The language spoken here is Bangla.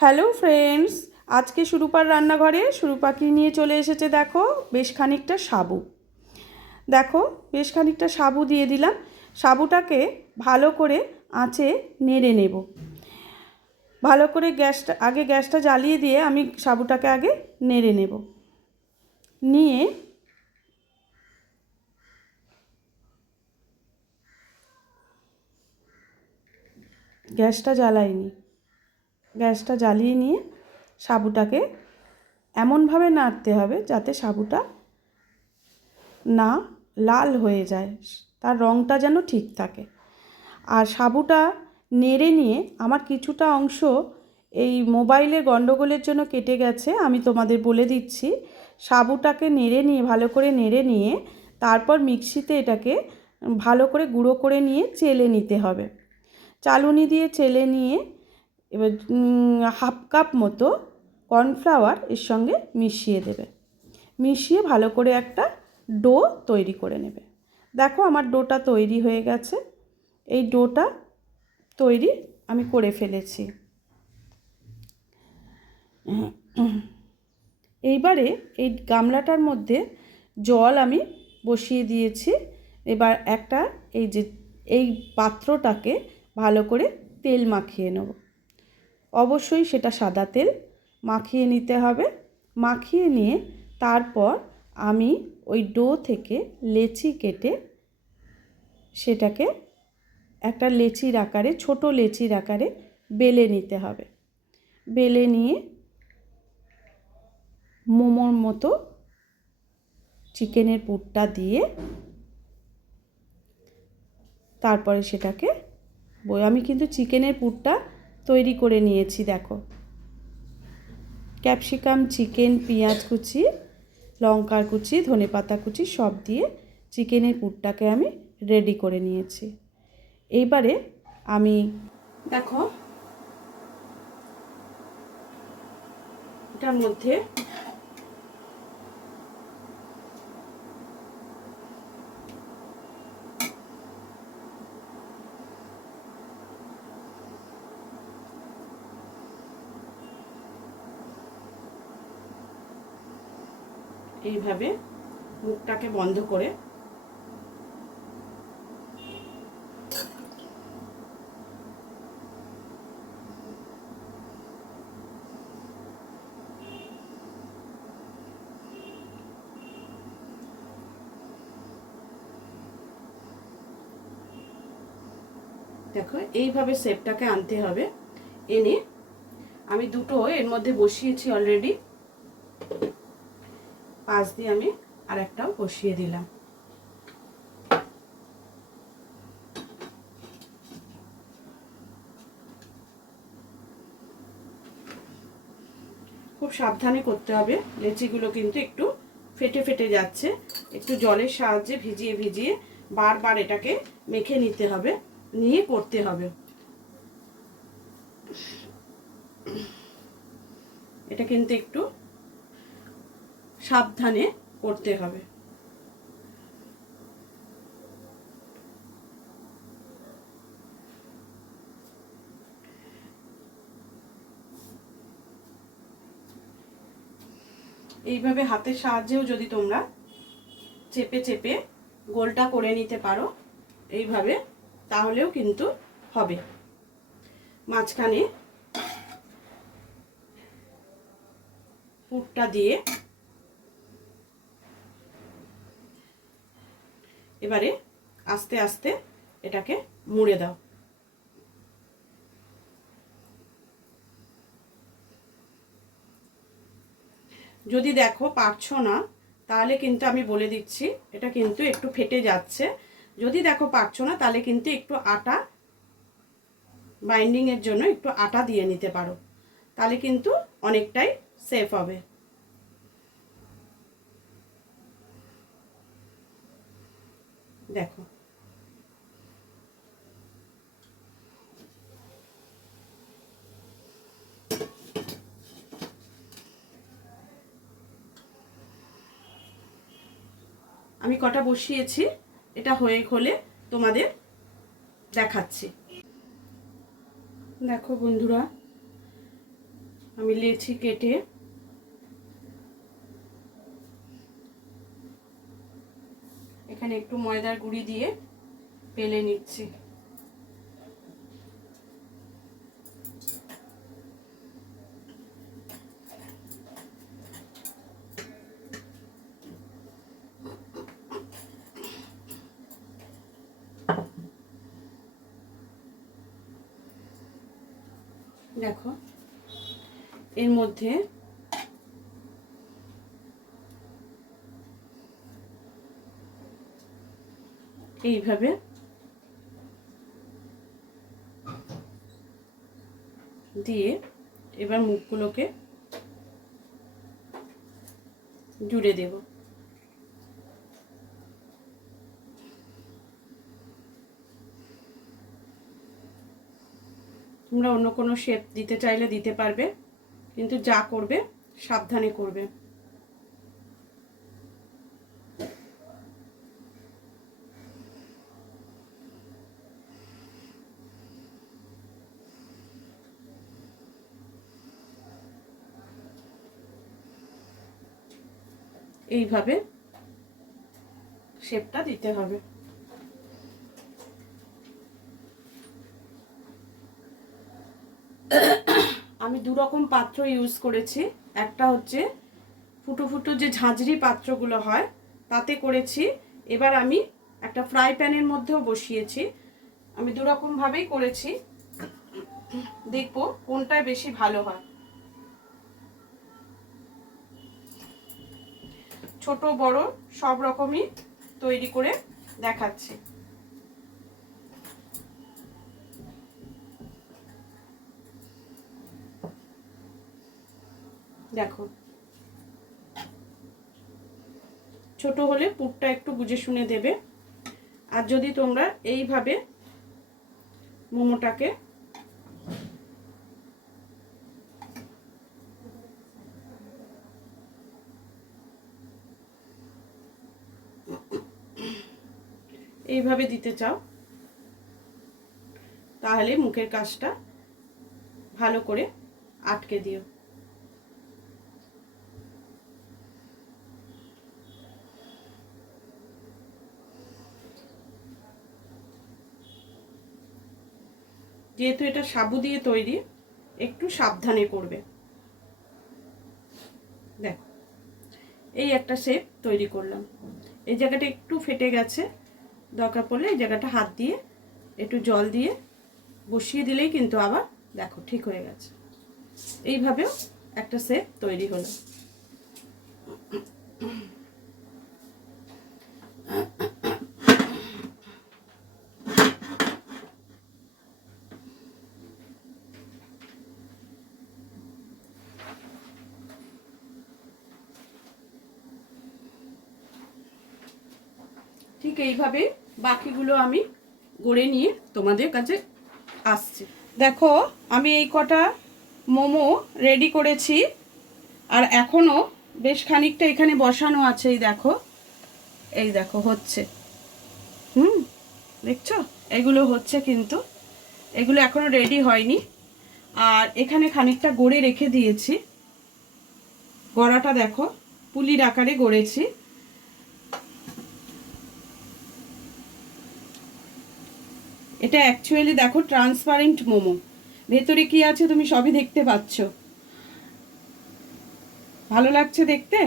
হ্যালো ফ্রেন্ডস, আজকে সুরূপার রান্নাঘরে সুরূপা কি নিয়ে চলে এসেছে দেখো। বেশ খানিকটা সাবু। দেখো, বেশ খানিকটা সাবু দিয়ে দিলাম। সাবুটাকে ভালো করে আঁচে নেড়ে নেব। ভালো করে গ্যাসটা জ্বালিয়ে দিয়ে আমি সাবুটাকে আগে নেড়ে নেব। নিয়ে গ্যাসটা জ্বালিয়ে নিয়ে সাবুটাকে এমনভাবে নাড়তে হবে যাতে সাবুটা না লাল হয়ে যায়, তার রঙটা যেন ঠিক থাকে। আর সাবুটা নেড়ে নিয়ে আমার কিছুটা অংশ এই মোবাইলের গণ্ডগোলের জন্য কেটে গেছে, আমি তোমাদের বলে দিচ্ছি। সাবুটাকে নেড়ে নিয়ে ভালো করে নেড়ে নিয়ে তারপর মিক্সিতে এটাকে ভালো করে গুঁড়ো করে নিয়ে চেলে নিতে হবে। চালুনি দিয়ে চেলে নিয়ে এবার হাফ কাপ মতো কর্নফ্লাওয়ার এর সঙ্গে মিশিয়ে দেবে। মিশিয়ে ভালো করে একটা ডো তৈরি করে নেবে। দেখো, আমার ডোটা তৈরি হয়ে গেছে। এই ডোটা তৈরি আমি করে ফেলেছি। এইবারে এই গামলাটার মধ্যে জল আমি বসিয়ে দিয়েছি। এবার এই পাত্রটাকে ভালো করে তেল মাখিয়ে নেব। অবশ্যই সেটা সাদা তেল মাখিয়ে নিতে হবে। মাখিয়ে নিয়ে তারপর আমি ওই ডো থেকে লেচি কেটে সেটাকে একটা লেচির আকারে, ছোট লেচির আকারে বেলে নিতে হবে। বেলে নিয়ে মোমোর মতো চিকেনের পুরটা দিয়ে তারপরে সেটাকে আমি কিন্তু চিকেনের পুরটা তৈরি করে নিয়েছি। দেখো, ক্যাপসিকাম, চিকেন, পেঁয়াজ কুচি, লঙ্কার কুচি, ধনেপাতা কুচি সব দিয়ে চিকেনের পুরটাকে আমি রেডি করে নিয়েছি। এইবারে আমি দেখো এটার মধ্যে এইভাবে মুখটাকে বন্ধ করে দেখো এইভাবে শেপটাকে আনতে হবে। এনে আমি দুটো এর মধ্যে বসিয়েছি অলরেডি, পাশ দিয়ে আমি আর একটাও বসিয়ে দিলাম। খুব সাবধানে করতে হবে, লেচিগুলো কিন্তু একটু ফেটে ফেটে যাচ্ছে। একটু জলের সাহায্যে ভিজিয়ে ভিজিয়ে বারবার এটাকে মেখে নিতে হবে, নিয়ে করতে হবে। এটা কিন্তু একটু সাবধানে করতে হবে। এইভাবে হাতের সাহায্যেও যদি তোমরা চেপে চেপে গোলটা করে নিতে পারো এইভাবে, তাহলেও কিন্তু হবে। মাঝখানে পুরটা দিয়ে এবারে আস্তে আস্তে এটাকে মুড়ে দাও। যদি দেখো পারছো না, তাহলে কিন্তু আমি বলে দিচ্ছি এটা কিন্তু একটু ফেটে যাচ্ছে। যদি দেখো পারছো না, তাহলে কিন্তু একটু আটা, বাইন্ডিংয়ের জন্য একটু আটা দিয়ে নিতে পারো, তাহলে কিন্তু অনেকটাই সেফ হবে। দেখো, আমি কটা বসিয়েছি, এটা হয়ে হলে তোমাদের দেখাচ্ছি। দেখো বন্ধুরা, আমি লেচি কেটে এখানে একটু ময়দার গুঁড়ি দিয়ে বেলে নিচ্ছি। দেখো এর মধ্যে এইভাবে দিয়ে এবার মুখগুলোকে জুড়ে দেব। তোমরা অন্য কোনো শেপ দিতে চাইলে দিতে পারবে, কিন্তু যা করবে সাবধানে করবে। এইভাবে শেপটা দিতে হবে। আমি দু রকম পাত্র ইউজ করেছি। একটা হচ্ছে ফুটো ফুটো যে ঝাঁঝরি পাত্রগুলো হয় তাতে করেছি। এবার আমি একটা ফ্রাই প্যানের মধ্যেও বসিয়েছি। আমি দু রকম ভাবেই করেছি, দেখবো কোনটা বেশি ভালো হয়। ছোট বড় সব রকমই তৈরি করে দেখাচ্ছি। দেখো ছোট হলে পুরটা একটু বুঝে শুনে দেবে। আর যদি তোমরা এইভাবে মোমোটাকে এইভাবে দিতে চাও তাহলে মুখের কাজটা ভালো করে আটকে দিও। যেহেতু এটা সাবু দিয়ে তৈরি, একটু সাবধানে করবে। দেখো এই একটা শেপ তৈরি করলাম। এই জায়গাটা একটু ফেটে গেছে, দরকার পড়লে এই জায়গাটা হাত দিয়ে একটু জল দিয়ে বসিয়ে দিলেই কিন্তু আবার দেখো ঠিক হয়ে গেছে। এইভাবেও একটা শেপ তৈরি হলো। ঠিক এইভাবে বাকিগুলো আমি গড়ে নিয়ে তোমাদের কাছে আসছি। দেখো আমি এই কটা মোমো রেডি করেছি, আর এখনো বেশ খানিকটা এখানে বসানো আছে। এই দেখো হচ্ছে, দেখছো এগুলো হচ্ছে, কিন্তু এগুলো এখনো রেডি হয়নি। আর এখানে খানিকটা গড়ে রেখে দিয়েছি। গড়াটা দেখো পুলির আকারে গড়েছি। এটা অ্যাকচুয়ালি দেখো ট্রান্সপারেন্ট মোমো, ভেতরে কি আছে তুমি সবই দেখতে পাচ্ছ। ভালো লাগছে দেখতে।